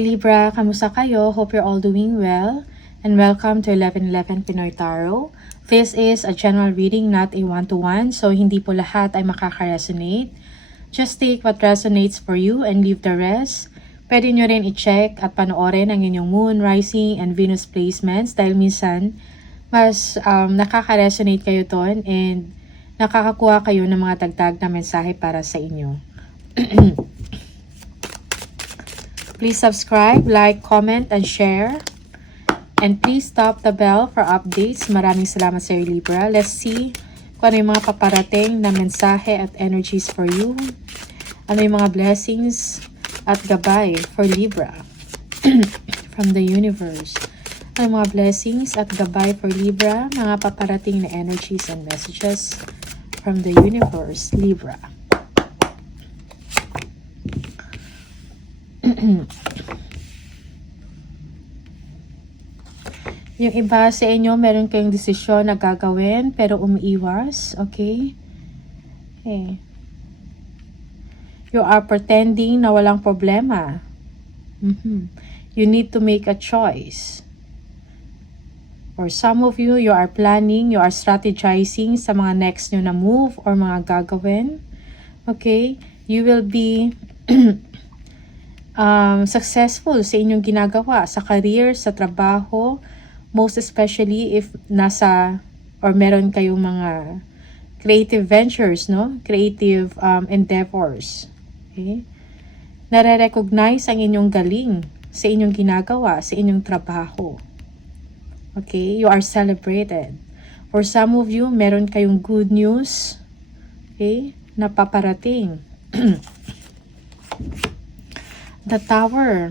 Libra, kamusta kayo? Hope you're all doing well. And welcome to 1111 Pinoy Tarot. This is a general reading, not a one-to-one. So, hindi po lahat ay makaka-resonate. Just take what resonates for you and leave the rest. Pwede nyo rin i-check at panoorin ang inyong Moon, Rising, and Venus placements dahil minsan mas nakaka-resonate kayo ton and nakakakuha kayo ng mga dagdag na mensahe para sa inyo. Please subscribe, like, comment, and share. And please tap the bell for updates. Maraming salamat sa iyo, Libra. Let's see kung ano yung mga paparating na mensahe at energies for you. Ano yung mga blessings at gabay for Libra from the universe. Ano yung mga blessings at gabay for Libra. Mga paparating na energies and messages from the universe, Libra. Yung iba sa inyo, meron kayong desisyon na gagawin pero umiiwas, okay? Okay. You are pretending na walang problema. You need to make a choice. For some of you, you are planning, you are strategizing sa mga next nyo na move or mga gagawin. Okay? You will be successful sa inyong ginagawa, sa career, sa trabaho, most especially if nasa or meron kayong mga creative ventures, no? Creative endeavors. Okay? Nare-recognize ang inyong galing sa inyong ginagawa, sa inyong trabaho. Okay? You are celebrated. For some of you, meron kayong good news, okay, na paparating. The Tower.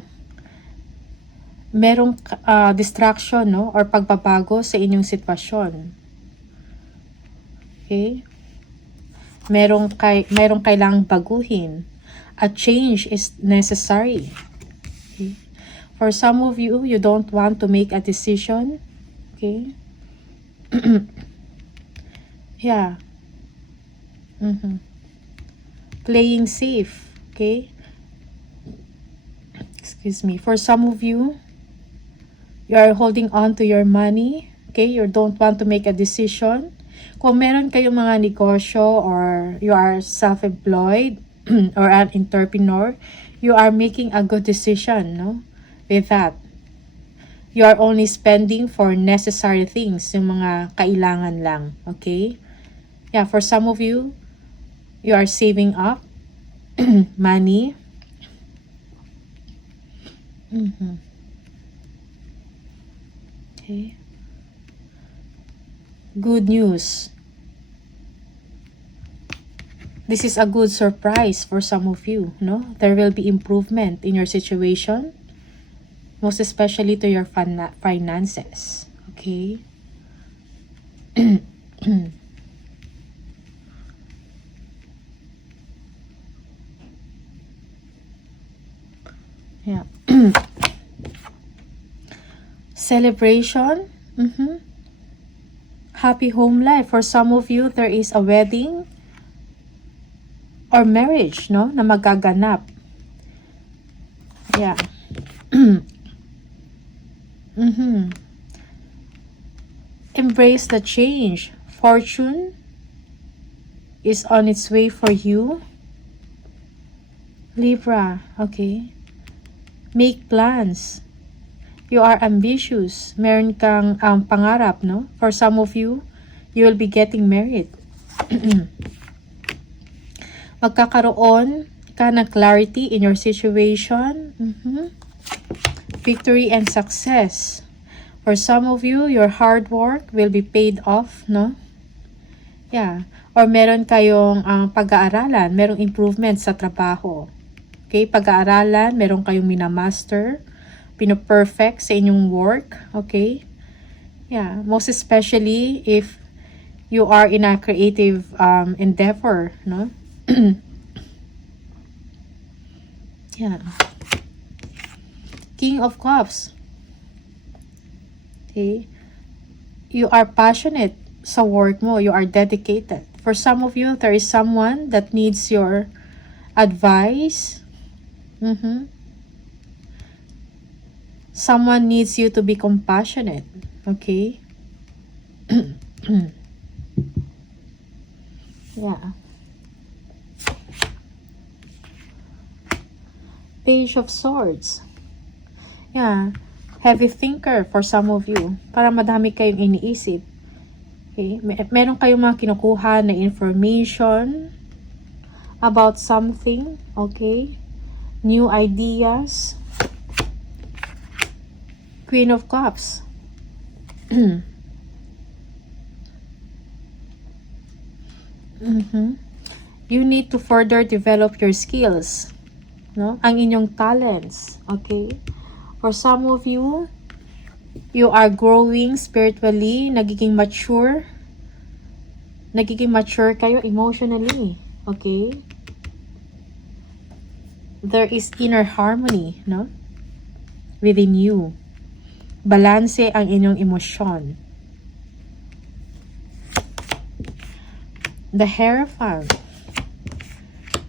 Merong distraction, no? Or pagbabago sa inyong sitwasyon. Okay? Merong kailangang baguhin. A change is necessary. Okay? For some of you, you don't want to make a decision. Okay? Yeah. Playing safe. Okay? Excuse me. For some of you, you are holding on to your money. Okay? You don't want to make a decision. Kung meron kayong mga negosyo or you are self-employed or an entrepreneur, you are making a good decision, no? With that. You are only spending for necessary things, yung mga kailangan lang. Okay? Yeah, for some of you, you are saving up money. Okay. Good news. This is a good surprise for some of you, no? There will be improvement in your situation, most especially to your finances. Okay? Yeah. Celebration. Happy home life. For some of you, there is a wedding or marriage, no? Na magaganap. Yeah. Embrace the change. Fortune is on its way for you. Libra, okay? Make plans. You are ambitious. Meron kang pangarap, no? For some of you, you will be getting married. Magkakaroon ka ng clarity in your situation. Victory and success. For some of you, your hard work will be paid off, no? Yeah. Or meron kayong pag-aaralan, merong improvement sa trabaho. Okay? Pag-aaralan, meron kayong minamaster, pino-perfect sa inyong work. Okay? Yeah. Most especially if you are in a creative endeavor, no? Yeah. King of Cups. Okay? You are passionate sa work mo. You are dedicated. For some of you, there is someone that needs your advice. Someone needs you to be compassionate. Okay? Yeah. Page of Swords. Yeah. Heavy thinker for some of you. Para madami kayong iniisip. Okay? Meron kayong mga kinukuha na information about something. Okay? New ideas. Queen of Cups. You need to further develop your skills. No? Ang inyong talents. Okay? For some of you, you are growing spiritually, nagiging mature. Nagiging mature kayo emotionally. Okay? There is inner harmony, no? Within you. Balanse ang inyong emosyon. The Hierophant.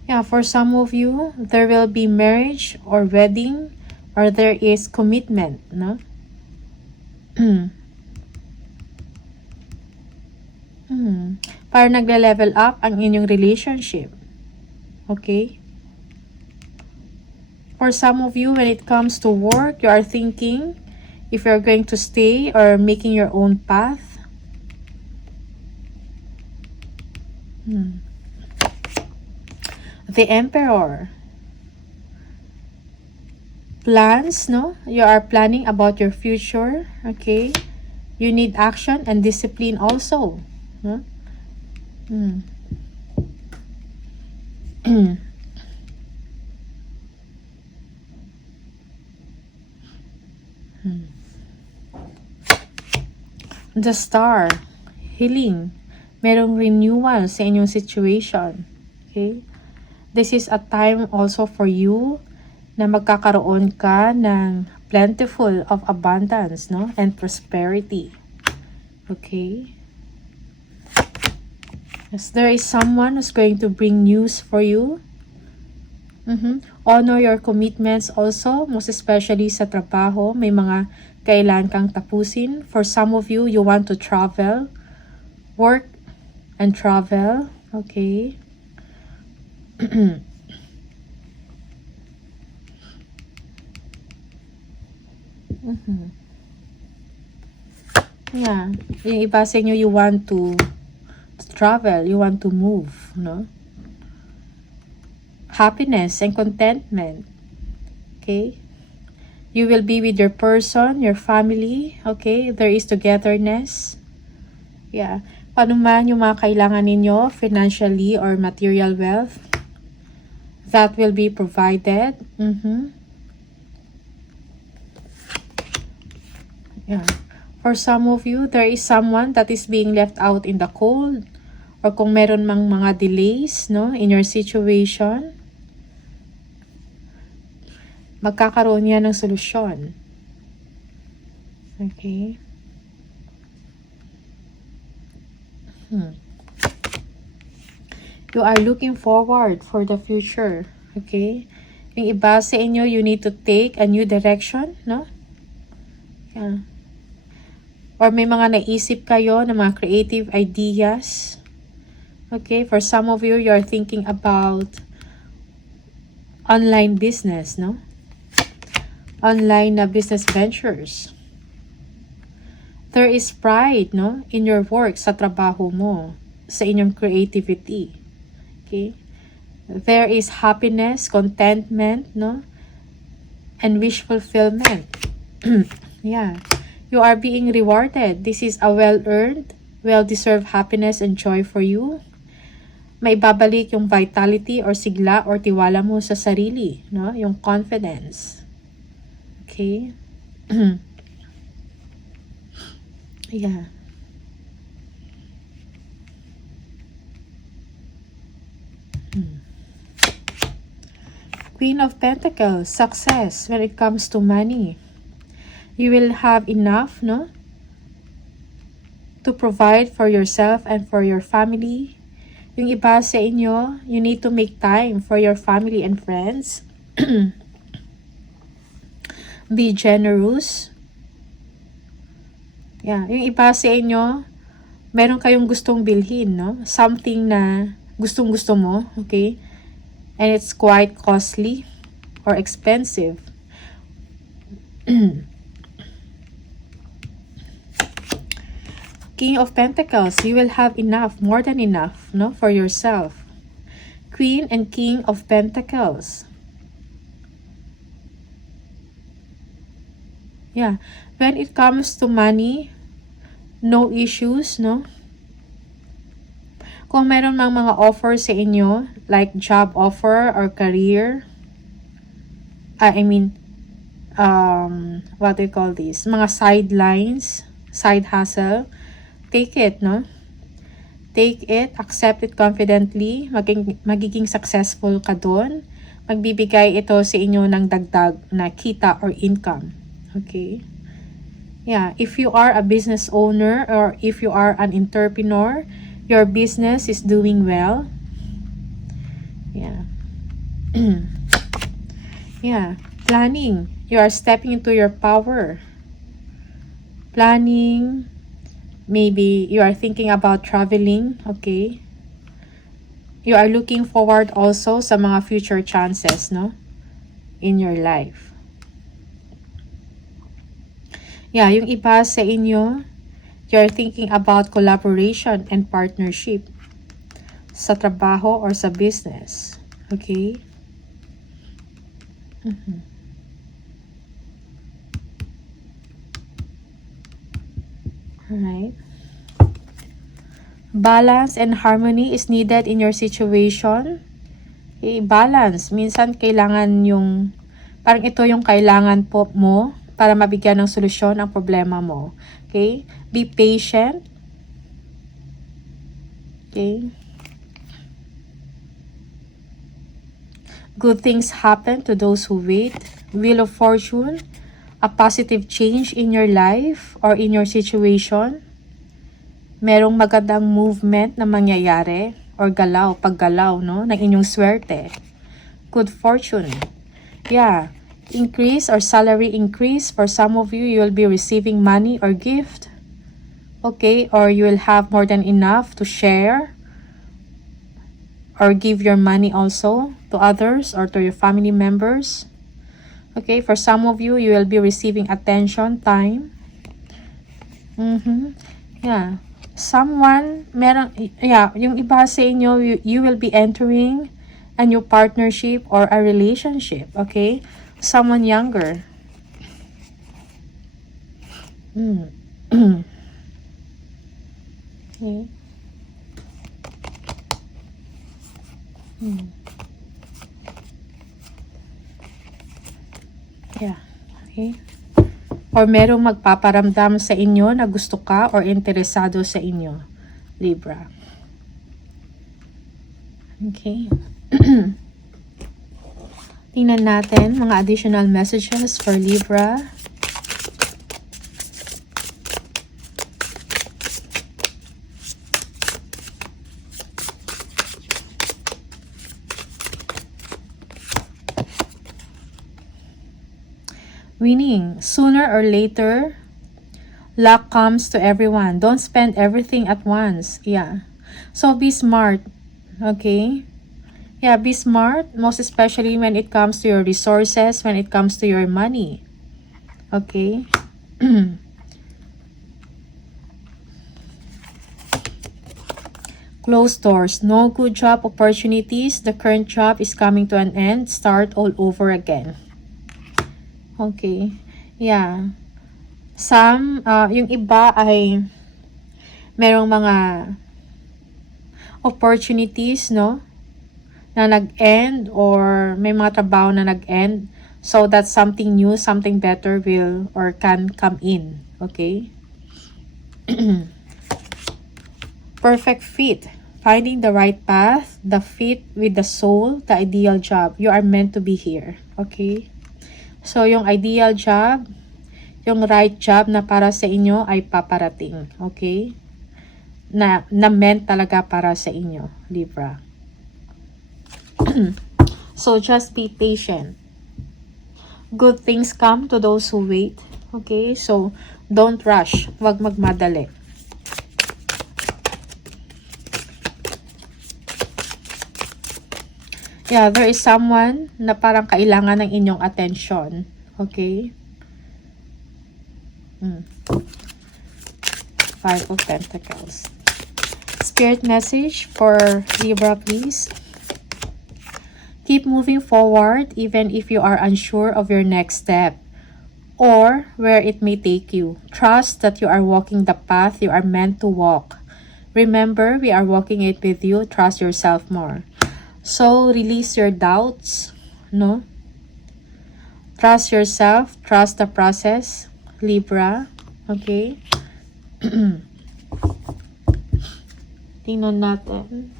Yeah, for some of you, there will be marriage or wedding, or there is commitment, no? Para nagle-level up ang inyong relationship. Okay? For some of you, when it comes to work, you are thinking if you're going to stay or making your own path. The Emperor. Plans, no? You are planning about your future, okay? You need action and discipline also, no? The Star. Healing. Merong renewal sa inyong situation, okay? This is a time also for you na magkakaroon ka ng plentiful of abundance, no? And prosperity. Okay? Yes, there is someone who's going to bring news for you. Honor your commitments also, most especially sa trabaho. May mga kailangan kang tapusin. For some of you, you want to travel. Work and travel. Okay? Yeah. Yung iba sa inyo, you want to travel, you want to move, no? Happiness and contentment. Okay? You will be with your person, your family. Okay? There is togetherness. Yeah. Paano man yung mga kailangan ninyo, financially or material wealth, that will be provided. Yeah. For some of you, there is someone that is being left out in the cold. Or kung meron mang mga delays, no, in your situation, magkakaroon yan ng solusyon. Okay? You are looking forward for the future. Okay? Yung iba sa inyo, you need to take a new direction, no? Yeah. Or may mga naisip kayo na mga creative ideas. Okay? For some of you, you are thinking about online business, no? Online na business ventures. There is pride, no? In your work, sa trabaho mo, sa inyong creativity. Okay? There is happiness, contentment, no? And wish fulfillment. Yeah. You are being rewarded. This is a well-earned, well-deserved happiness and joy for you. May babalik yung vitality or sigla or tiwala mo sa sarili, no? Yung confidence. Okay? Yeah. Queen of Pentacles, success when it comes to money. You will have enough, no? To provide for yourself and for your family. Yung iba sa inyo, you need to make time for your family and friends. Be generous. Yeah, yung iba sa inyo, meron kayong gustong bilhin, no? Something na gustong-gusto mo, okay? And it's quite costly or expensive. King of Pentacles, you will have enough, more than enough, no, for yourself. Queen and King of Pentacles. Yeah, when it comes to money, no issues, no? Kung meron mang mga offer sa inyo, like job offer or career, what do you call this? Mga sidelines, side hustle, take it, no? Take it, accept it confidently, magiging successful ka doon. Magbibigay ito sa inyo ng dagdag na kita or income. Okay? Yeah, if you are a business owner or if you are an entrepreneur, your business is doing well. Yeah. Yeah, planning. You are stepping into your power. Planning. Maybe you are thinking about traveling, okay? You are looking forward also sa mga future chances, no? In your life. Yeah, yung iba sa inyo, you are thinking about collaboration and partnership sa trabaho or sa business, okay? Alright. Balance and harmony is needed in your situation. Balance. Minsan kailangan yung, parang ito yung kailangan po mo para mabigyan ng solusyon ang problema mo. Okay? Be patient. Okay? Good things happen to those who wait. Wheel of Fortune. A positive change in your life or in your situation. Merong magandang movement na mangyayari or galaw, paggalaw, no, ng inyong swerte. Good fortune. Yeah. Increase or salary increase. For some of you, you will be receiving money or gift. Okay, or you will have more than enough to share or give your money also to others or to your family members. Okay, for some of you, you will be receiving attention, time. Yeah. Someone, yung iba sa inyo, you will be entering a new partnership or a relationship, okay? Someone younger. Okay. Yeah, okay. Or merong magpaparamdam sa inyo na gusto ka or interesado sa inyo, Libra. Okay. Tingnan natin mga additional messages for Libra. Winning. Sooner or later, luck comes to everyone. Don't spend everything at once. Yeah. So, be smart. Okay? Yeah, be smart. Most especially when it comes to your resources, when it comes to your money. Okay? Closed doors. No good job opportunities. The current job is coming to an end. Start all over again. Okay. Yeah. Yung iba ay merong mga opportunities, no? Na nag-end or may mga trabaho na nag-end. So that something new, something better will or can come in. Okay? Perfect fit. Finding the right path, the fit with the soul, the ideal job. You are meant to be here. Okay? So, yung ideal job, yung right job na para sa inyo ay paparating. Okay? Na meant talaga para sa inyo, Libra. So, just be patient. Good things come to those who wait. Okay? So, don't rush. Huwag magmadali. Yeah, there is someone na parang kailangan ng inyong attention. Okay? Five of Pentacles. Spirit message for Libra, please. Keep moving forward even if you are unsure of your next step or where it may take you. Trust that you are walking the path you are meant to walk. Remember, we are walking it with you. Trust yourself more. So, release your doubts, no? Trust yourself, trust the process, Libra, okay? Tingnan natin.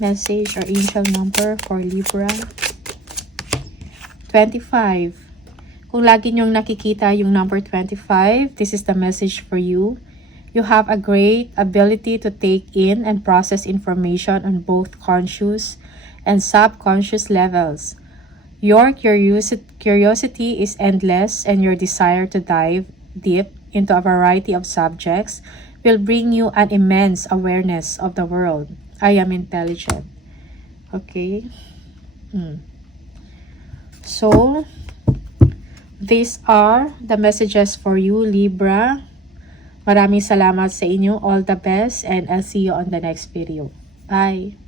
Message or angel number for Libra. 25. Kung lagi nyong nakikita yung number 25, this is the message for you. You have a great ability to take in and process information on both conscious and subconscious levels. Your curiosity is endless, and your desire to dive deep into a variety of subjects will bring you an immense awareness of the world. I am intelligent. Okay? So, these are the messages for you, Libra. Maraming salamat sa inyo. All the best, and I'll see you on the next video. Bye!